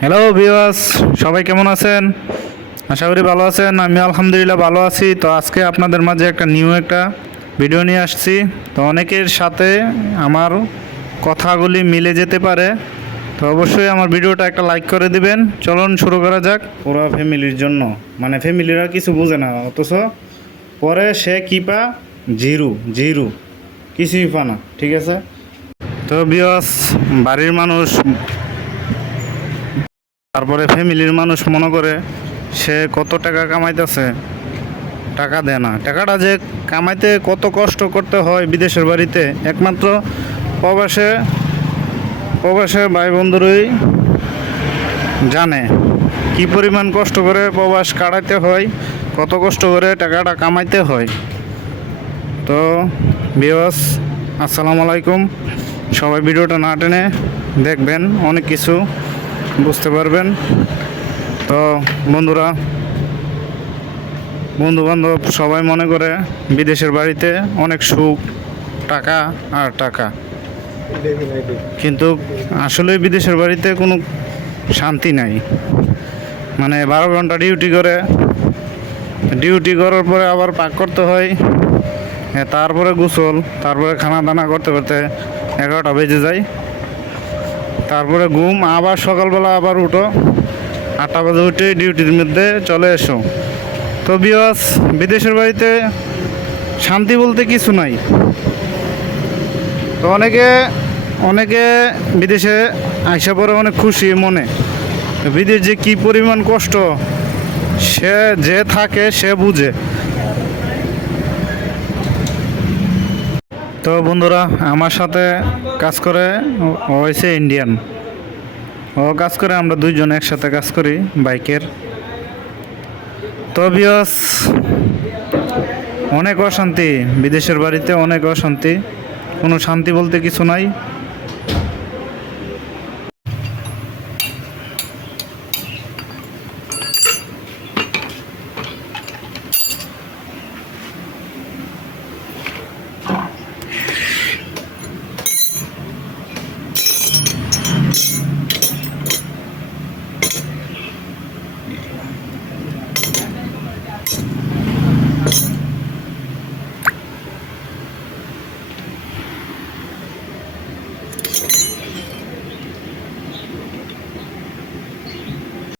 Hello viewers, সবাই কেমন আছেন? আশা করি ভালো আছেন। আমি আলহামদুলিল্লাহ ভালো আছি। তো আজকে আপনাদের মাঝে একটা ভিডিও নিয়ে আসছি। তো অনেকের সাথে আমার কথাগুলি মিলে যেতে পারে, তো অবশ্যই আমার ভিডিওটা একটা লাইক করে দিবেন। চলুন শুরু করা যাক। পুরো ফ্যামিলির জন্য, মানে ফ্যামিলিরা কিছু বোঝে না, অথচ পরে সে কী পা জিরো জিরো কিছুই পা না। ঠিক আছে, তো ভিউয়ার্স, বাড়ির মানুষ তারপরে ফ্যামিলির মানুষ মনে করে সে কত টাকা কামাইতেছে, টাকা দেয় না। টাকাটা যে কামাইতে কত কষ্ট করতে হয় বিদেশের বাড়িতে, একমাত্র প্রবাসে প্রবাসে ভাই বন্ধুরই জানে কি পরিমাণ কষ্ট করে প্রবাস কাটাইতে হয়, কত কষ্ট করে টাকাটা কামাইতে হয়। তো ভিউয়ার্স, আসসালামু আলাইকুম। সবাই ভিডিওটা না টেনে দেখবেন, অনেক কিছু বুঝতে পারবেন। তো বন্ধুরা, বন্ধু বান্ধব সবাই মনে করে বিদেশের বাড়িতে অনেক সুখ, টাকা আর টাকা, কিন্তু আসলে বিদেশের বাড়িতে কোনো শান্তি নাই। মানে 12 ঘন্টা ডিউটি করার পরে আবার পাক করতে হয়, তারপরে গোসল, তারপরে খানা দানা করতে করতে 11টা বেজে যায়, তারপরে ঘুম, আবার সকালবেলা আবার উঠো, 8টা বাজে উঠে ডিউটির মধ্যে চলে এসো। তো ভিউয়ার্স, বিদেশের বাড়িতে শান্তি বলতে কিছু নাই। তো অনেকে অনেকে বিদেশে আইসা পরে অনেক খুশি মনে। তো বিদেশ যে কী পরিমাণ কষ্ট সে যে থাকে সে বুঝে। তো বন্ধুরা, আমার সাথে কাজ করে ও হয়েছে ইন্ডিয়ান। ও কাজ করে, আমরা দুইজন একসাথে কাজ করি বাইকের। তো ভিউয়ার্স, অনেক অশান্তি বিদেশের বাড়িতে, অনেক অশান্তি, কোনো শান্তি বলতে কিছু নাই।